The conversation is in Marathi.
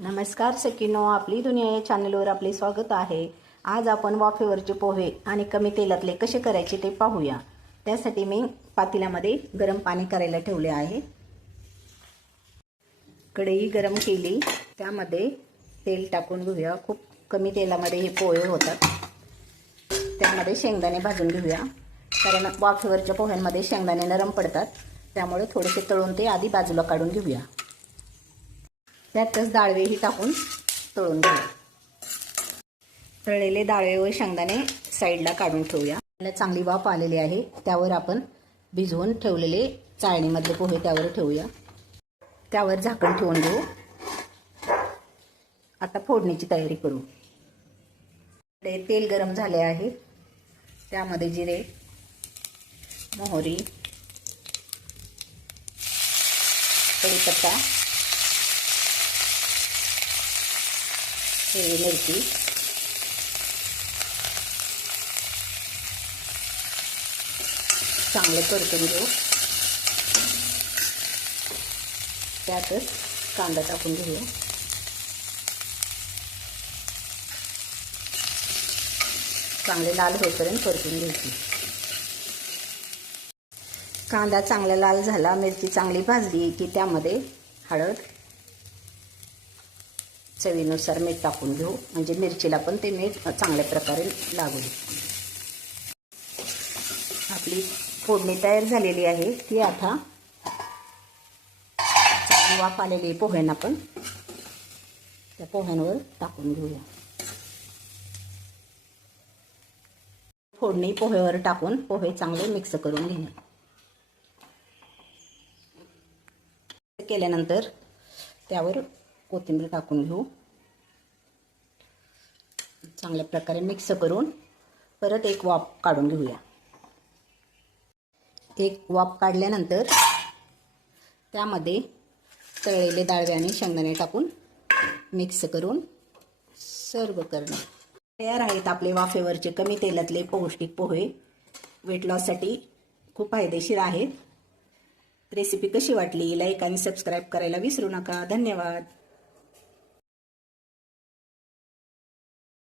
नमस्कार सकिनो आपली दुनिया या चॅनलवर आपले स्वागत आहे. आज आपण वाफेवरचे पोहे आणि कमी तेलातले कसे करायचे ते पाहूया. त्यासाठी मी पातेल्यामध्ये गरम पाणी करायला ठेवले आहे. कढई गरम केली. त्यामध्ये तेल टाकून घेऊया. खूप कमी तेलामध्ये हे पोहे होतात. त्यामध्ये शेंगदाणे भाजून घेऊया. कारण वाफेवरच्या पोह्यांमध्ये शेंगदाणे नरम पडतात. त्यामुळे थोडेसे तळून ते आधी बाजूला काढून घेऊया. त्यातच डाळवेही टाकून तळून घेऊ. तळलेले डाळवे व शेंगदाणे साईडला काढून ठेवूया. त्याला चांगली वाफ आलेली आहे. त्यावर आपण भिजवून ठेवलेले चाळणीमधले पोहे त्यावर ठेवूया. त्यावर झाकण ठेवून घेऊ. आता फोडणीची तयारी करू. तेल गरम झाले आहे. त्यामध्ये जिरे मोहरी कढीपत्ता हिरवी मिरची. चांगलं परतून घेऊ. त्यातच कांदा टाकून घेऊया चांगले लाल होईपर्यंत परतून घ्यायची. कांदा चांगला लाल झाला मिरची चांगली भाजली की त्यामध्ये हळद चवीनुसार मीठ टाकून घेऊ. म्हणजे मिरचीला पण ते मीठ चांगल्या प्रकारे लागू दे. आपली फोडणी तयार झालेली आहे. ती आता वाफ आलेली आहे पोह्यांना पण. त्या पोह्यांवर टाकून घेऊया. फोडणी पोहेवर टाकून पोहे चांगले मिक्स करून घेणे. केल्यानंतर त्यावर कोथिंबीर टाकून घेऊ. चांगल्या प्रकारे मिक्स करून परत एक वाफ काढून घेऊया. एक वाफ काढल्यानंतर त्यामध्ये तळलेले डाळवे आणि शेंगदाणे टाकून मिक्स करून सर्व करणं तयार आहेत आपले वाफेवरचे कमी तेलातले पौष्टिक पोहे. वेट लॉससाठी खूप फायदेशीर आहेत. रेसिपी कशी वाटली? लाईक आणि सबस्क्राईब करायला विसरू नका. धन्यवाद.